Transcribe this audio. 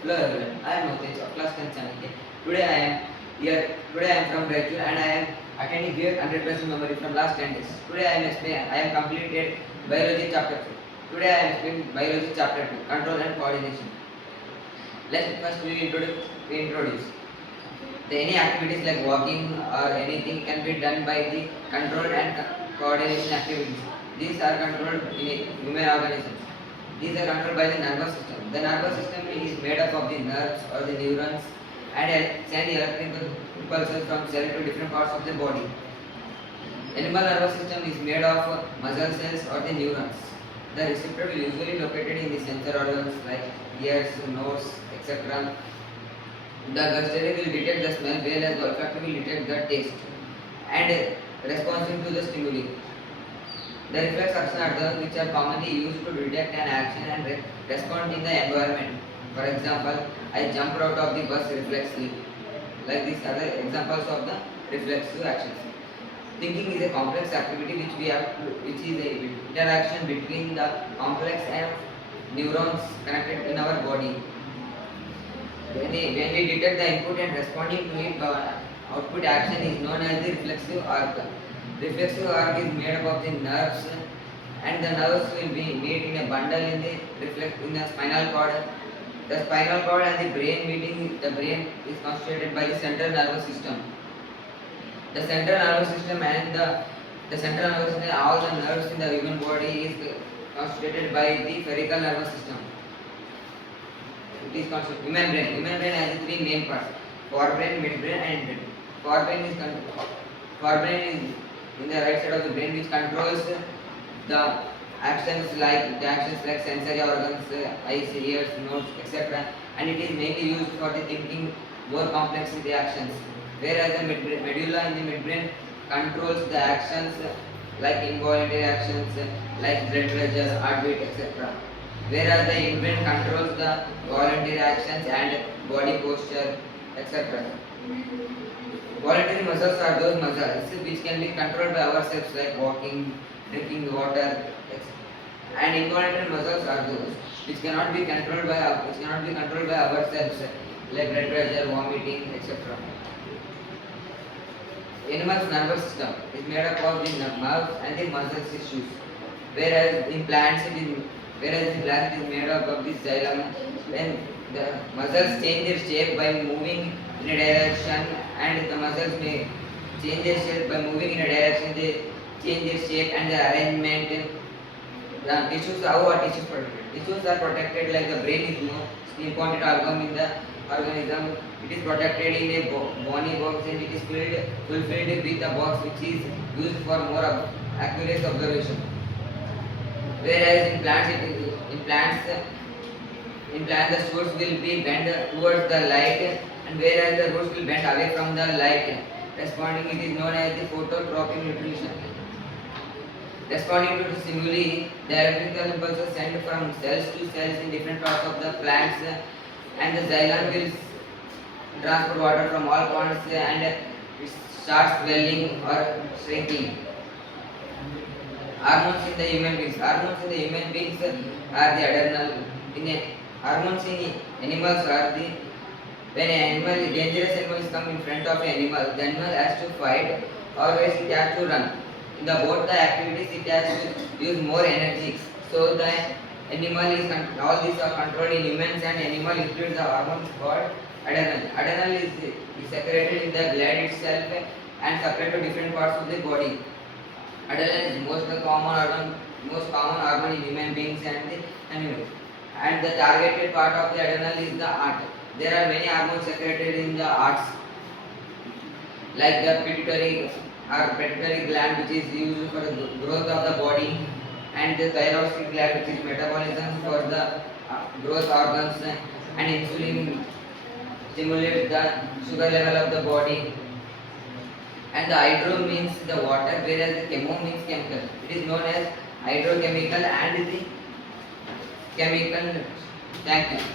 Hello everyone, I am Nitesh of class 10 Sanatana. Today I am here. Today I am from Rajakriya and I am attending here 100% memory from last 10 days. Today I am completed biology chapter 2. Today I am explaining biology chapter 2, control and coordination. Let's first we introduce. Any activities like walking or anything can be done by the control and coordination activities. These are controlled in human organisms. These are controlled by the nervous system. The nervous system is made up of the nerves or the neurons and send electrical impulses from cell to different parts of the body. Animal nervous system is made of muscle cells or the neurons. The receptor will usually located in the sensor organs like ears, nose, etc. The gustative will detect the smell, whereas the olfactory will detect the taste and responsive to the stimuli. The reflex action are those which are commonly used to detect an action and respond in the environment. For example, I jumped out of the bus reflexively. Like these are the examples of the reflexive actions. Thinking is a complex activity which is a interaction between the complex and neurons connected in our body. When we detect the input and responding to it, output action is known as the reflexive arc. Reflexive arc is made up of the nerves, and the nerves will be made in a bundle in the spinal cord. The spinal cord and the brain meeting. The brain is constituted by the central nervous system. The central nervous system and the central nervous system, all the nerves in the human body is constituted by the peripheral nervous system. It is constituted human brain. Human brain has three main parts: forebrain, midbrain, and brain. Forebrain is in the right side of the brain, which controls the actions like sensory organs, eyes, ears, nose, etc. And it is mainly used for the thinking more complex actions. Whereas the medulla in the midbrain controls the actions like involuntary actions like blood pressure, heartbeat, etc. Whereas the hindbrain controls the voluntary actions and body posture, etc. Voluntary muscles are those muscles which can be controlled by ourselves, like walking, drinking water, etc. And involuntary muscles are those which cannot be controlled by ourselves, like blood pressure, vomiting, etc. Animal's nervous system is made up of the nerves and the muscle tissues, whereas in plants it is made up of the xylem. When the muscles change their shape by moving in a direction, and the muscles may change their shape by moving in a direction, they change their shape and their arrangement. The tissues, how are tissues protected? Tissues are protected like the brain is important organ in the organism. It is protected in a bony box, and it is fulfilled with a box which is used for more accurate observation. Whereas in plants the shoots will be bent towards the light, and whereas the roots will bend away from the light. Responding, it is known as the phototropic nutrition. Responding to the stimuli, the electrical impulses sent from cells to cells in different parts of the plants, and the xylem will transport water from all points and it starts swelling or shrinking. Hormones in the human beings. Hormones in the human beings are the adrenal. Hormones in animals are the when an animal, dangerous animal is come in front of an animal, the animal has to fight or else it has to run. In the both the activities, it has to use more energy. So the animal is all these are controlled in humans, and animal includes the hormones called adrenal. Adrenal is secreted in the blood itself and supplied to different parts of the body. Adrenaline is most common hormone in human beings and the animals. And the targeted part of the adrenal is the heart. There are many hormones secreted in the hearts, like the pituitary gland, which is used for the growth of the body, and the thyroid gland, which is metabolism for the growth organs, and insulin stimulates the sugar level of the body. And the hydro means the water, whereas the chemo means chemical. It is known as hydrochemical and the chemical. Thank you.